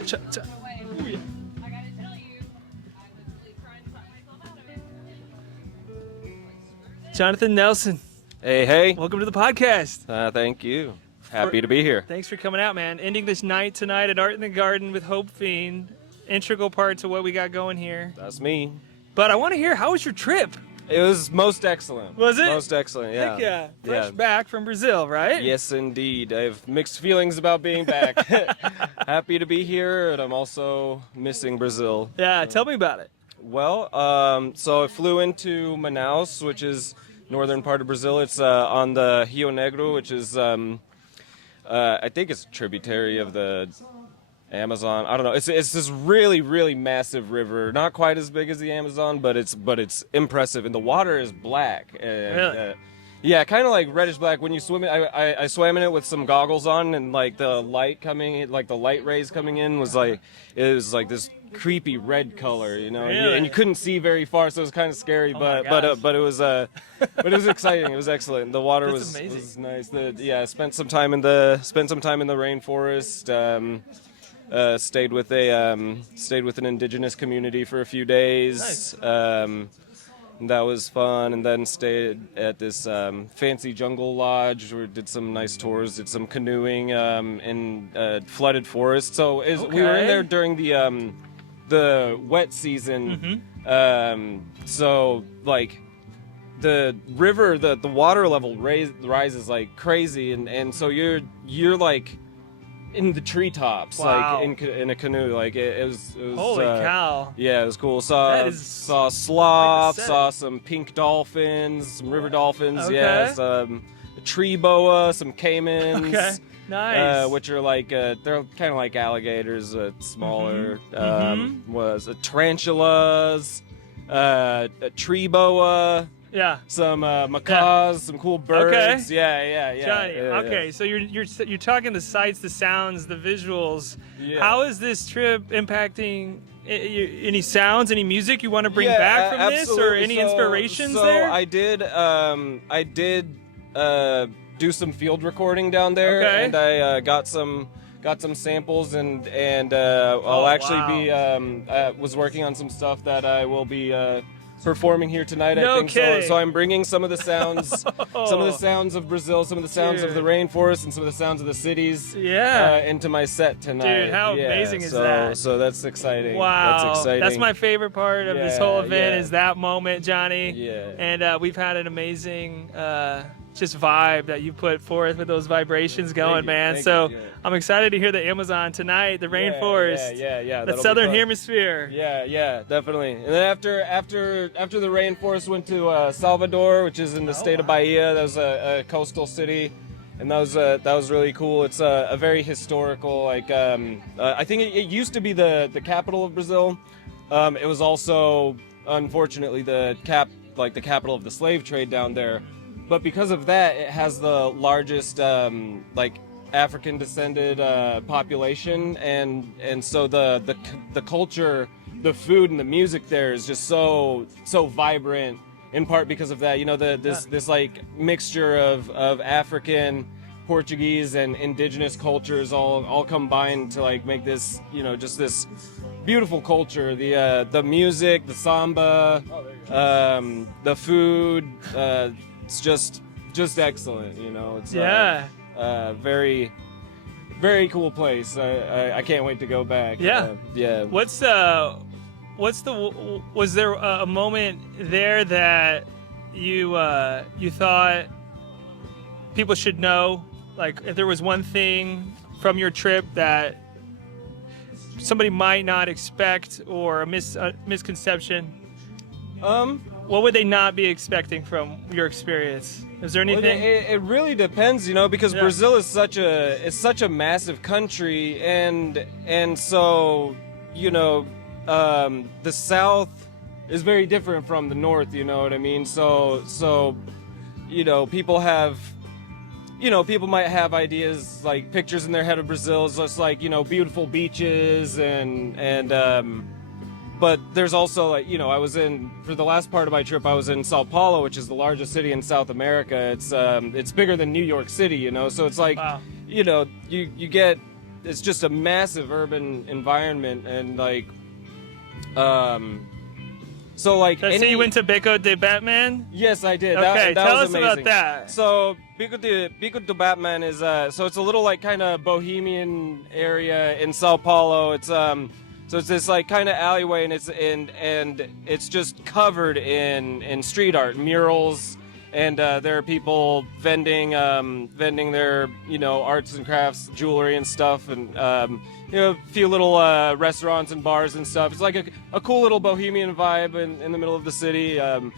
Ooh, yeah. Jonathan Nelson, Hey. welcome to the podcast. Thank you. Happy to be here. Thanks for coming out, man. Ending this night tonight at Art in the Garden with Hope Fiend. Integral part to what we got going here. That's me. But I want to hear, how was your trip? It was most excellent. Was it? Most excellent, yeah. Heck yeah. Fresh back from Brazil, right? Yes, indeed. I have mixed feelings about being back. Happy to be here, and I'm also missing Brazil. Yeah, tell me about it. Well, so I flew into Manaus, which is northern part of Brazil. It's on the Rio Negro, which is, I think it's a tributary of the Amazon. I don't know. It's this really, really massive river. Not quite as big as the Amazon, but it's impressive. And the water is black. Really? Yeah, kind of like reddish black. When you swim it, I swam in it with some goggles on, and like the light rays coming in was like this creepy red color, you know. Really? And you couldn't see very far, so it was kind of scary. But it was exciting. It was excellent. The water was nice. Spent some time in the rainforest. Stayed with an indigenous community for a few days. Nice. That was fun, and then stayed at this fancy jungle lodge where did some nice tours, did some canoeing in flooded forest. So we were in there during the wet season. So like the river, the water level rises like crazy, and so you're like in the treetops, wow. like in a canoe, like it was Holy cow! Yeah, it was cool. Saw sloth, saw some pink dolphins, some river dolphins. Okay. Yeah, some a tree boa, some caimans. Okay, nice. Which are like they're kind of like alligators, smaller. Was tarantulas, a tree boa. Yeah. Some macaws, some cool birds. Okay. Yeah. Johnny, okay, yeah. so you're talking the sights, the sounds, the visuals. Yeah. How is this trip impacting any sounds, any music you want to bring back from this, or any inspirations there? So I did do some field recording down there, and I got some samples, and I'll actually be was working on some stuff that I will be performing here tonight. No I think kidding. so I'm bringing some of the sounds of Brazil, some of the sounds of the rainforest, and some of the sounds of the cities into my set tonight. Dude, how amazing is that? So that's exciting. Wow, that's exciting. That's my favorite part of this whole event is that moment, Johnny. Yeah. And we've had an amazing just vibe that you put forth with those vibrations going, man. So I'm excited to hear the Amazon tonight, the rainforest, yeah. the southern hemisphere. Yeah, definitely. And then after the rainforest, went to Salvador, which is in the state of Bahia. That was a coastal city, and that was really cool. It's a very historical, like I think it used to be the capital of Brazil. It was also, unfortunately, the capital of the slave trade down there. But because of that, it has the largest African descended population, and so the culture, the food, and the music there is just so vibrant. In part because of that, you know, this like mixture of African, Portuguese, and indigenous cultures all combined to like make this, you know, just this beautiful culture. The music, the samba, the food. It's just excellent, you know. It's very, very cool place. I can't wait to go back. Yeah. Was there a moment there that you thought people should know, like if there was one thing from your trip that somebody might not expect, or a misconception? What would they not be expecting from your experience? Is there anything? Well, it really depends, you know, because Brazil is such a massive country, and so, you know, the South is very different from the North. You know what I mean? So you know, people might have ideas, like pictures in their head of Brazil is just like, you know, beautiful beaches and but there's also, like, you know, for the last part of my trip, I was in Sao Paulo, which is the largest city in South America. It's bigger than New York City, you know, so it's like, you know, you get it's just a massive urban environment, and like, so like. So you went to Beco de Batman? Yes, I did. Okay, that tell was us amazing. about that. So Pico de Batman is so it's a little like kind of bohemian area in Sao Paulo. It's so it's this like kind of alleyway, and it's just covered in street art, murals, and there are people vending their arts and crafts, jewelry and stuff, and a few little restaurants and bars and stuff. It's like a cool little bohemian vibe in the middle of the city. And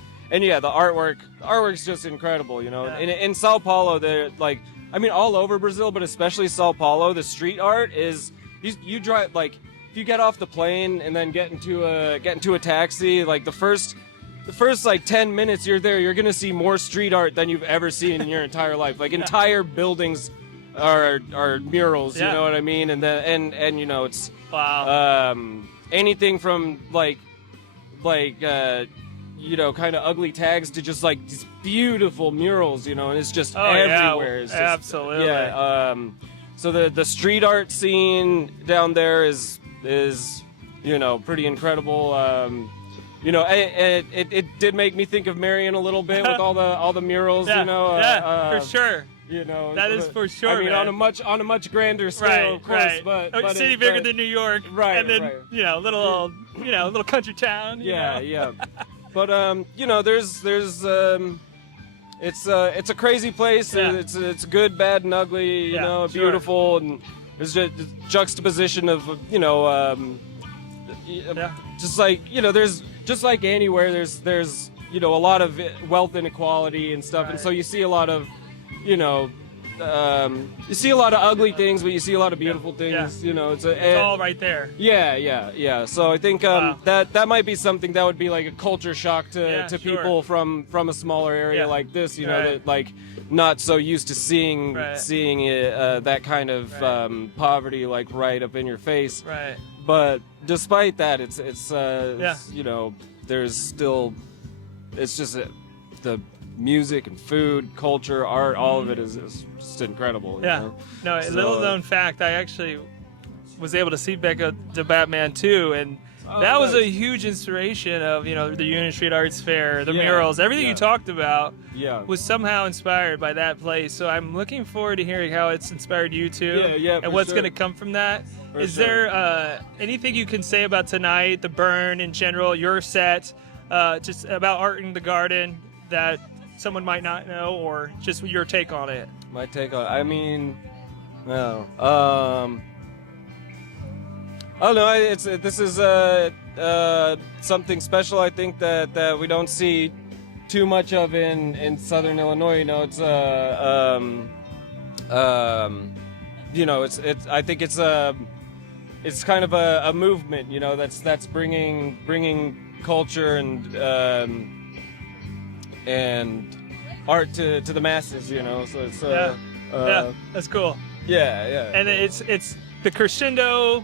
yeah, the artwork's just incredible, Yeah. In Sao Paulo, they're like, I mean, all over Brazil, but especially Sao Paulo, the street art is, you drive, like, if you get off the plane and then get into a taxi, like the first like 10 minutes you're there, you're gonna see more street art than you've ever seen in your entire life. Like entire buildings are murals, Yeah. you know what I mean? And then and it's Wow. anything from like kind of ugly tags to just like these beautiful murals, and it's just everywhere. Yeah, It's just, absolutely. Yeah. So the street art scene down there is pretty incredible. It did make me think of Marion a little bit with all the murals. Yeah, for sure. That is for sure. I mean, man. on a much grander scale, of course. Right. But a city bigger than New York, Right, And then right. little country town. you know? Yeah. But there's it's a crazy place. Yeah. It's good, bad, and ugly. Yeah, sure. Beautiful, and there's just juxtaposition of just like there's just like anywhere there's a lot of wealth inequality and stuff, and so you see a lot of you see a lot of ugly things, but you see a lot of beautiful things. Yeah. It's all right there. Yeah. So I think Wow. that might be something that would be like a culture shock to Sure. people from a smaller area Yeah. like this. Right. That like not so used to seeing Right. that kind of Right. poverty like right up in your face. Right. But despite that, it's Yeah. there's still it's just the music and food, culture, art, all of it is just incredible. you Yeah. know? No, a So, little known fact, I actually was able to see Becca the Batman too, and Oh, that was nice. a huge inspiration of the Union Street Arts Fair, the Yeah, murals, everything yeah. you talked about Yeah. was somehow inspired by that place. So I'm looking forward to hearing how it's inspired you too, Yeah, and for what's sure. going to come from that. Is For sure. there anything you can say about tonight, the Burn in general, your set, just about art in the garden that someone might not know, or just your take on it? My take on, I mean, no, oh no, this is something special. I think that we don't see too much of in Southern Illinois. It's it's I think it's kind of a movement. That's bringing culture and art to the masses. So it's Yeah, that's cool. yeah. And it's the crescendo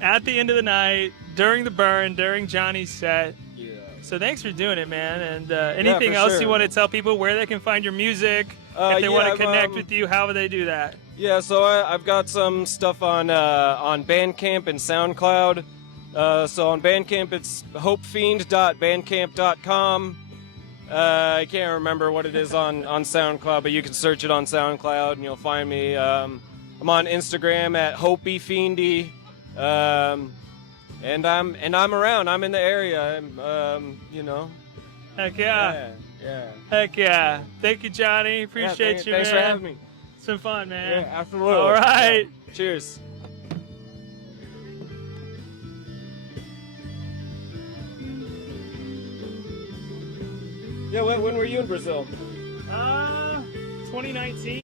at the end of the night, during the Burn, during Johnny's set. Yeah. So thanks for doing it, man. And anything for else sure. you want to tell people where they can find your music? If they want to connect with you, how would they do that? Yeah, so I've got some stuff on Bandcamp and SoundCloud. So on Bandcamp, it's hopefiend.bandcamp.com. I can't remember what it is on SoundCloud, but you can search it on SoundCloud and you'll find me. I'm on Instagram at hopefiendy, and I'm around. I'm in the area. Heck yeah. Yeah. Heck yeah. Thank you, Johnny. Appreciate you, Thanks man. for having me. It's been fun, man. Yeah, absolutely. All right. Yeah. Cheers. Yeah, when were you in Brazil? 2019.